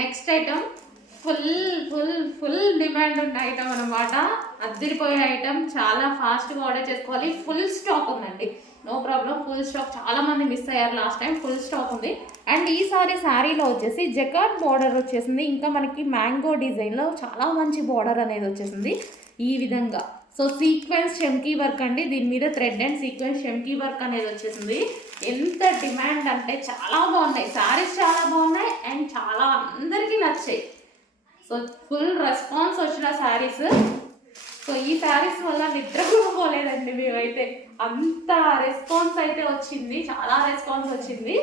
Next item full full full demand ఉన్న item అనమాట. అద్దరిపోయే item, చాలా ఫాస్ట్గా ఆర్డర్ చేసుకోవాలి. ఫుల్ స్టాక్ ఉందండి, నో ప్రాబ్లం. ఫుల్ స్టాక్, చాలా మంది మిస్ అయ్యారు లాస్ట్ టైం. ఫుల్ స్టాక్ ఉంది. అండ్ ఈసారి శారీలో వచ్చేసి జకార్డ్ బార్డర్ వచ్చేసింది. ఇంకా మనకి మ్యాంగో డిజైన్లో చాలా మంచి బార్డర్ అనేది వచ్చేసింది ఈ విధంగా. సో సీక్వెన్స్ చెమ్కీ వర్క్ అండి, దీని మీద థ్రెడ్ అండ్ సీక్వెన్స్ చెమ్కీ వర్క్ అనేది వచ్చేసింది. ఎంత డిమాండ్ అంటే చాలా బాగున్నాయి శారీస్, చాలా బాగున్నాయి అండ్ చాలా అందరికీ నచ్చాయి. సో ఫుల్ రెస్పాన్స్ వచ్చిన శారీస్. సో ఈ శారీస్ వల్ల నిద్ర కూడా పోలేదండి మేమైతే, అంత రెస్పాన్స్ అయితే వచ్చింది, చాలా రెస్పాన్స్ వచ్చింది.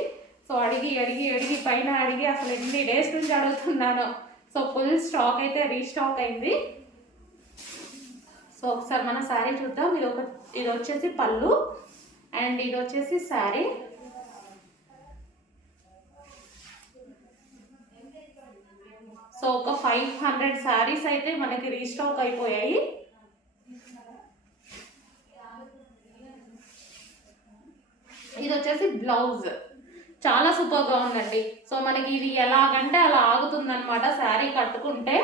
సో అడిగి అడిగి అడిగి పైన అడిగి అసలు ఎన్ని డేస్ నుంచి అడుగుతున్నాను. సో ఫుల్ స్టాక్ అయితే రీస్టాక్ అయింది. సో ఒకసారి మన శారీ చూద్దాం. ఇది వచ్చేసి పళ్ళు అండ్ ఇది వచ్చేసి శారీ. సో ఒక 500 శారీస్ అయితే మనకి రీస్టాక్ అయిపోయాయి. ఇది వచ్చేసి బ్లౌజ్, చాలా సూపర్గా ఉందండి. సో మనకి ఇది ఎలాగంటే అలా ఆగుతుందన్నమాట శారీ కట్టుకుంటే.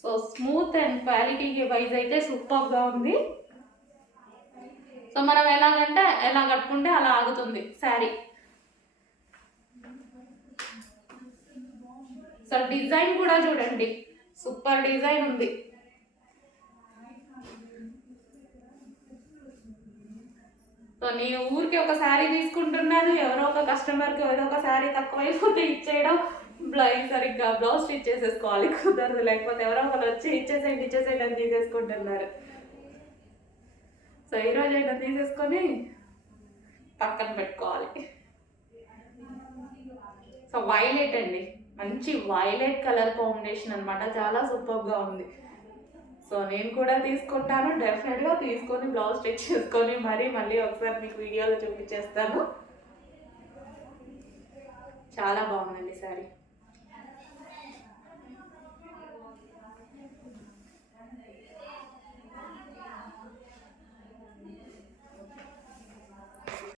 So smooth and quality wise అయితే సూపర్గా ఉంది. సో మనం ఎలాగంటే ఎలా కట్టుకుంటే అలా ఆగుతుంది శారీ. సో డిజైన్ కూడా చూడండి, సూపర్ డిజైన్ ఉంది. సో నేను ఊరికి ఒక శారీ తీసుకుంటున్నాను, ఎవరో ఒక కస్టమర్కి ఏదో ఒక శారీ తక్కువైపోతే ఇచ్చేయడం, సరిగ్గా బ్లౌజ్ స్టిచ్ చేసేసుకోవాలి, కుదరదు. లేకపోతే ఎవరో ఒకరు వచ్చి ఇచ్చేసేయండి అని తీసేసుకుంటున్నారు. సో ఈరోజు అయినా తీసేసుకొని పక్కన పెట్టుకోవాలి. సో వైలెట్ అండి, మంచి వైలెట్ కలర్ కాంబినేషన్ అనమాట, చాలా సూపర్గా ఉంది. సో నేను కూడా తీసుకుంటాను, డెఫినెట్గా తీసుకొని బ్లౌజ్ స్టిచ్ చేసుకొని మళ్ళీ ఒకసారి మీకు వీడియోలో చూపించేస్తాను. చాలా బాగుందండి సారీ.